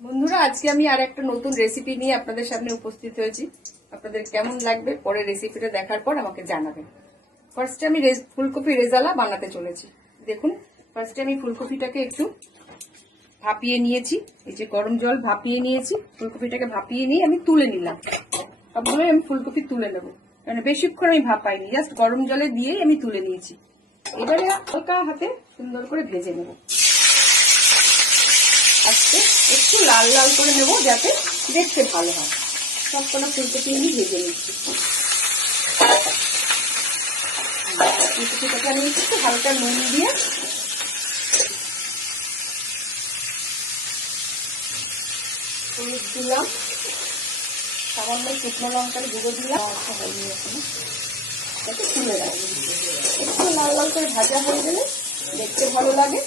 বন্ধুরা, আজকে আমি আর একটা নতুন রেসিপি নিয়ে আপনাদের সামনে উপস্থিত হয়েছি। আপনাদের কেমন লাগবে পরে রেসিপিটা দেখার পর আমাকে জানাবেন। ফার্স্টে আমি ফুলকপি রেজালা বানাতে চলেছি। দেখুন, ফার্স্টে আমি ফুলকপিটাকে একটু ভাপিয়ে নিয়েছি। এই যে গরম জল ভাপিয়ে নিয়েছি, ফুলকপিটাকে ভাপিয়ে নিয়ে আমি তুলে নিলাম। সবগুলোই আমি ফুলকপি তুলে নেব, মানে বেশিক্ষণ আমি ভাপাইনি, জাস্ট গরম জলে দিয়েই আমি তুলে নিয়েছি। এবারে হালকা হাতে সুন্দর করে ভেজে নেব। আজকে একটু লাল লাল করে নেব যাতে দেখতে ভালো হয়। সবকটা ফুলকপি আমি ভেজে নিচ্ছি। ফুলকপিটাকে আমি একটু হালকা নুন দিয়ে হলুদ দিলাম, সামান্য শুকনো লঙ্কার গুঁড়ো দিলাম, যাতে তুলে রাখবো। একটু লাল লাল করে ভাজা হয়ে গেলে দেখতে ভালো লাগে।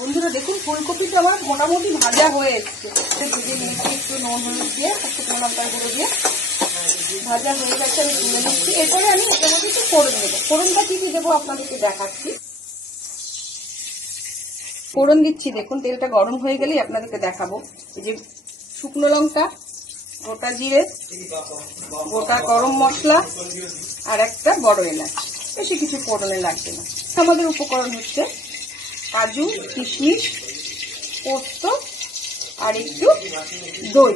বন্ধুরা দেখুন, ফুলকপিটা আমার মোটামুটি ভাজা হয়ে এসছে। ভেজে নিয়েছি একটু নুন হলুদ দিয়ে, শুকনো লঙ্কার গুঁড়ো দিয়ে ভাজা হয়ে গেছে, আমি তুলে নিচ্ছি। এরপরে আমি এটার মধ্যে একটু ফোড়ন দেবো। ফোড়নটা কি কি দেবো আপনাদেরকে দেখাচ্ছি। ফোড়ন দিচ্ছি, দেখুন তেলটা গরম হয়ে গেলেই আপনাদেরকে দেখাবো। এই যে শুকনো লঙ্কা, গোটা জিরে, গোটা গরম মশলা আর একটা বড় এলাচ। বেশি কিছু ফোড়নে লাগবে না। আমাদের উপকরণ হচ্ছে কাজু, কিশমিশ, পোস্ত আর একটু দই।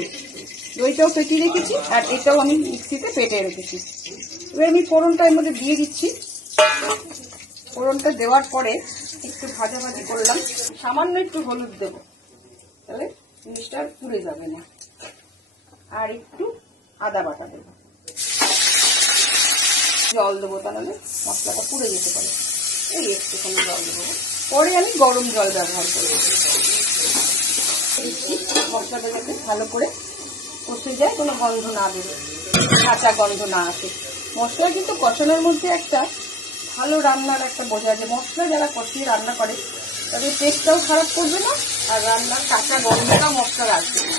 দইটাও ফেটিয়ে রেখেছি আর এটাও আমি মিক্সিতে পেটে রেখেছি। এবার আমি ফোড়নটা এর মধ্যে দিয়ে দিচ্ছি। ফোড়নটা দেওয়ার পরে একটু ভাজাভাজি করলাম, সামান্য একটু হলুদ দেবো, তাহলে জিনিসটা আর পুড়ে যাবে না। আর একটু আদা বাটা দেবো, জল দেবো, তাহলে মশলাটা পুড়ে যেতে পারে। এই একটুখানি জল দেবো, পরে আমি গরম জল ব্যবহার করবো। মশলাটা যাতে ভালো করে কষে যায়, কোনো গন্ধ না বেরোয়, কাঁচা গন্ধ না আসে। মশলা কিন্তু কষানোর মধ্যে একটা ভালো রান্নার একটা বোঝা যায়। মশলা যারা কষিয়ে রান্না করে তাদের টেস্টটাও খারাপ করবে না, আর রান্নার কাঁচা গন্ধটাও মশলার আসবে না।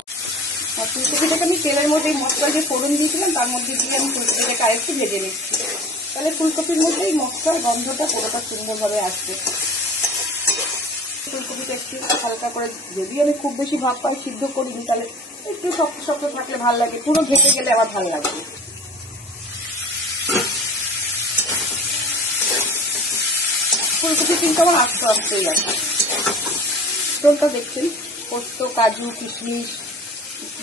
আর ফুলকপিটাকে আমি তেলের মধ্যে মশলা যে ফোড়ন দিয়েছিলাম তার মধ্যে দিয়ে আমি ফুলকপিটাকে আরেকটু ভেজে নিচ্ছি। তাহলে ফুলকপির মধ্যে এই মশলার গন্ধটা পুরোটা সুন্দরভাবে আসবে। ফুলকপিটা একটু হালকা করে, যদি আমি খুব বেশি ভাপ পাই সিদ্ধ করিনি, তাহলে একটু শক্ত শক্ত থাকলে ভালো লাগে, পুরো ঘেটে গেলে আবার ভালো লাগবে। ফুলকপি কিন্তু আমার আস্তে আস্তেই আছে। ফোড়নটা দেখছেন, পোস্ত, কাজু, কিশমিশ,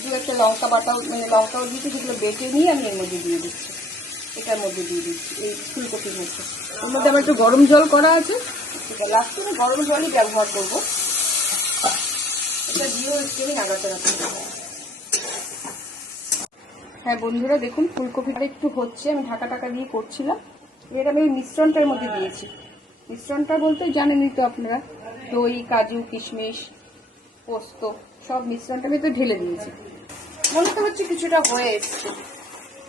দু একটা লঙ্কা বাটাও, মানে লঙ্কাও দিয়েছি, যেগুলো বেটে নিয়ে আমি এর মধ্যে দিয়ে দিচ্ছি। এটার মধ্যে দিয়ে দিচ্ছি এই ফুলকপির মধ্যে। এর মধ্যে আমার একটু গরম জল করা আছে, সেটা লাস্টে আমি গরম জলই ব্যবহার করবো। এটা দিয়েও একটু আমি নাড়াচাড়া করবো। হ্যাঁ বন্ধুরা দেখুন, ফুলকপিটা একটু হচ্ছে, আমি ঢাকা টাকা দিয়ে করছিলাম। এর আমি ওই মিশ্রণটার মধ্যে দিয়েছি। মিশ্রণটা বলতে জানেনই তো আপনারা, দই, কাজু, কিশমিশ, পোস্ত, সব মিশ্রণটা আমি তো ঢেলে দিয়েছি। মনে তো হচ্ছে কিছুটা হয়ে এসছে।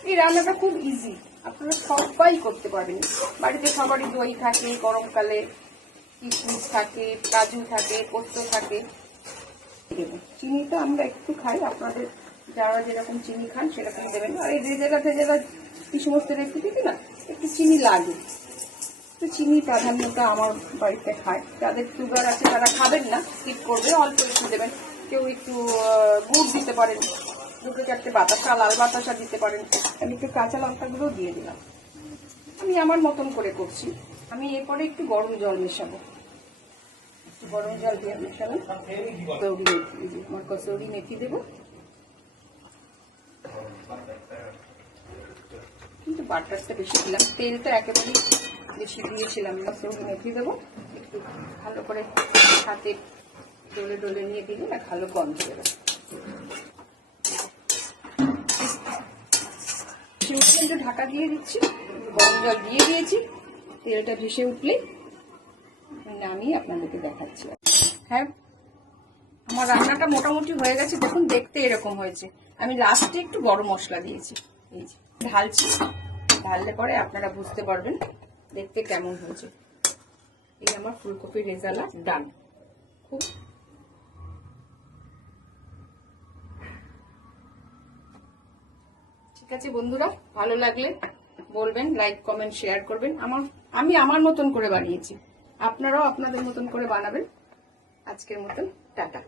এই রান্নাটা খুব ইজি, আপনারা সবাই করতে পারবেন। বাড়িতে সবারই দই থাকে, গরমকালে কিশমিশ থাকে, কাজু থাকে, পোস্ত থাকে। চিনি তো আমরা একটু খাই, আপনাদের যারা যেরকম চিনি খান সেরকম দেবেন। আর এই রেজালা এই সমস্ত রেসিপিতে না একটু চিনি লাগে, একটু চিনি প্রাধান্যটা আমার বাড়িতে খায়। যাদের সুগার আছে তারা খাবেন না, স্কিপ করবে, অল্প একটু দেবেন। কেউ একটু গুড় দিতে পারেন, দুটো চারটে বাতাসা, লাল বাতাসা দিতে পারেন। আমি একটু কাঁচা লঙ্কাগুলো দিয়ে দিলাম। আমি আমার মতন করে করছি। আমি এরপরে একটু গরম জল মেশাবো। একটু গরম জল দিয়ে মেশালাম। কসৌরি মেথি, আমার কসৌরি মেথি দেবো, কিন্তু বাটারটা বেশি দিলাম, তেলটা একেবারেই বেশি দিয়েছিলাম। কসৌরি মেথি দেবো, একটু ভালো করে হাতে ডলে ডলে নিয়ে দিলে না ভালো গন্ধ বেরোবে। একটু ঢাকা দিয়ে দিচ্ছি, গরম জল দিয়ে দিয়েছি। তেলটা ভেসে উঠলেই নামিয়ে আপনাদেরকে দেখাচ্ছি। হ্যাঁ, আমার রান্নাটা মোটামুটি হয়ে গেছে। দেখুন দেখতে এরকম হয়েছে। আমি লাস্টে একটু গরম মশলা দিয়েছি, এই যে ঢালছি। ঢাললে পরে আপনারা বুঝতে পারবেন দেখতে কেমন হয়েছে। এই আমার ফুলকপির রেজালা ডান। খুব ঠিক আছে বন্ধুরা, ভালো লাগলে বলবেন, লাইক কমেন্ট শেয়ার করবেন। আমি আমার মতন করে বানিয়েছি, আপনারাও আপনাদের মতন করে বানাবেন। আজকের মতন টাটা।